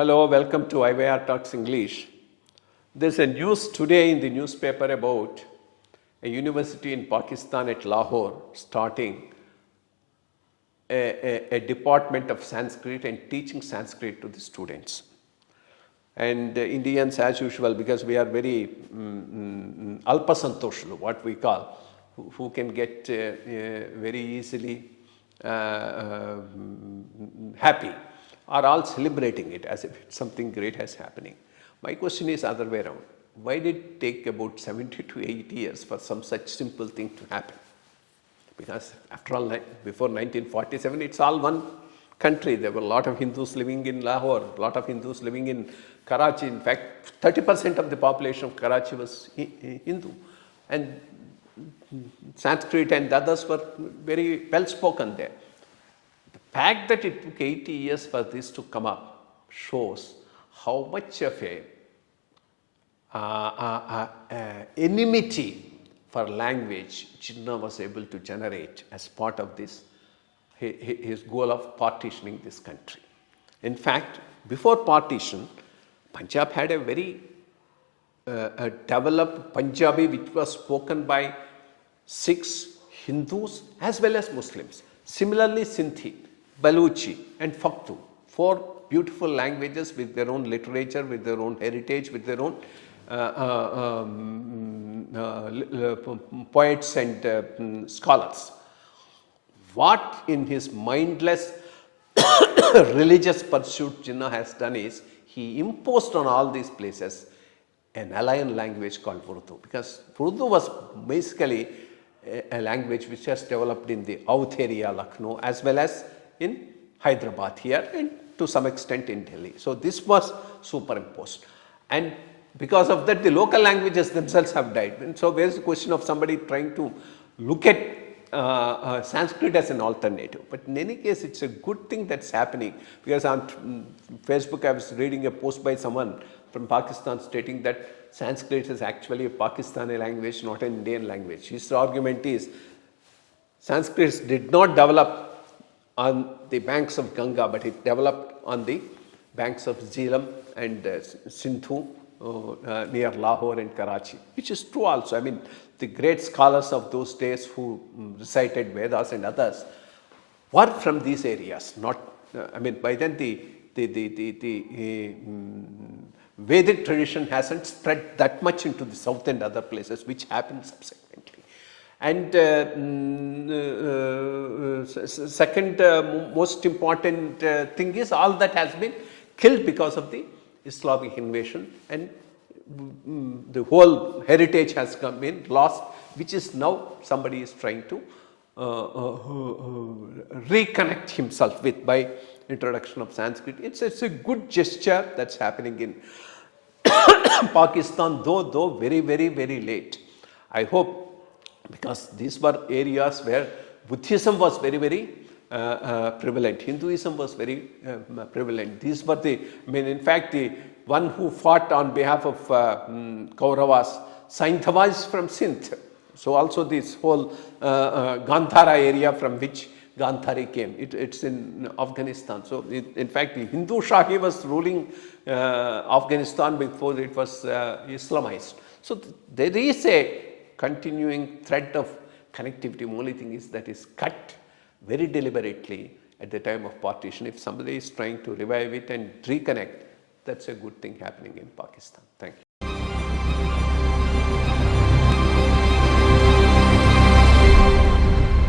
Hello, welcome to IYR Talks English. There's a news today in the newspaper about a university in Pakistan at Lahore starting a department of Sanskrit and teaching Sanskrit to the students. And Indians, as usual, because we are very alpasantoshlu, what we call, who can get very easily happy, are all celebrating it as if something great is happening. My question is other way around. Why did it take about 70 to 80 years for some such simple thing to happen? Because after all, before 1947, it's all one country. There were a lot of Hindus living in Lahore, a lot of Hindus living in Karachi. In fact, 30% of the population of Karachi was Hindu. And Sanskrit and the others were very well spoken there. The fact that it took 80 years for this to come up shows how much of a enmity for language Jinnah was able to generate as part of this, his goal of partitioning this country. In fact, before partition, Punjab had a very developed Punjabi which was spoken by Sikhs, Hindus as well as Muslims. Similarly, Sindhi, Baluchi and Faktu, four beautiful languages with their own literature, with their own heritage, with their own poets and scholars. What in his mindless religious pursuit Jinnah has done is he imposed on all these places an alien language called Urdu, because Urdu was basically a language which has developed in the Oudh area, Lucknow, as well as in Hyderabad here and to some extent in Delhi. So this was superimposed, and because of that the local languages themselves have died. And so where is the question of somebody trying to look at Sanskrit as an alternative? But in any case, it's a good thing that's happening, because on Facebook I was reading a post by someone from Pakistan stating that Sanskrit is actually a Pakistani language, not an Indian language. His argument is Sanskrit did not develop on the banks of Ganga, but it developed on the banks of Jhelum and Sindhu near Lahore and Karachi, which is true also. I mean, the great scholars of those days who recited Vedas and others were from these areas. Not, I mean, by then the Vedic tradition hasn't spread that much into the south and other places, which happened subsequently. And second most important thing is all that has been killed because of the Islamic invasion, and the whole heritage has been lost, which is now somebody is trying to reconnect himself with by introduction of Sanskrit. It's a good gesture that's happening in Pakistan, though very late. I hope, because these were areas where Buddhism was very prevalent, Hinduism was very prevalent. These were the, I mean, in fact, the one who fought on behalf of Kauravas, Saindhava, is from Sindh. So also this whole Gandhara area from which Gandhari came, it's in Afghanistan. So in fact, the Hindu Shahi was ruling Afghanistan before it was Islamized. So there is a continuing thread of connectivity. The only thing is that is cut very deliberately at the time of partition. If somebody is trying to revive it and reconnect, that's a good thing happening in Pakistan. Thank you.